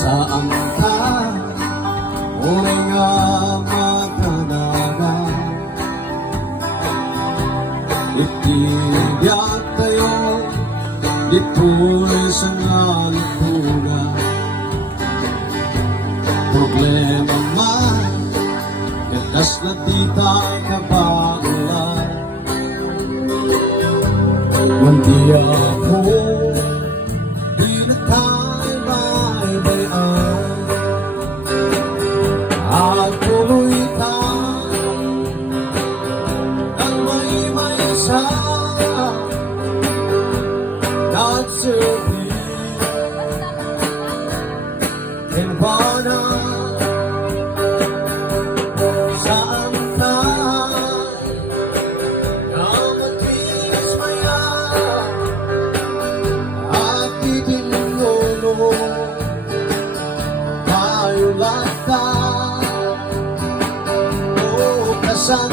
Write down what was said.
Saan ka? Uri nga magkanaga. Itibiyat tayo, ituloy sa ngalipuna. Problema man, katas na di tayo kabaulan. Hindi ako at tuloy ka ng may sa God's service and bana saan ka na magtiis maya at itinulong tayo lahat. Saan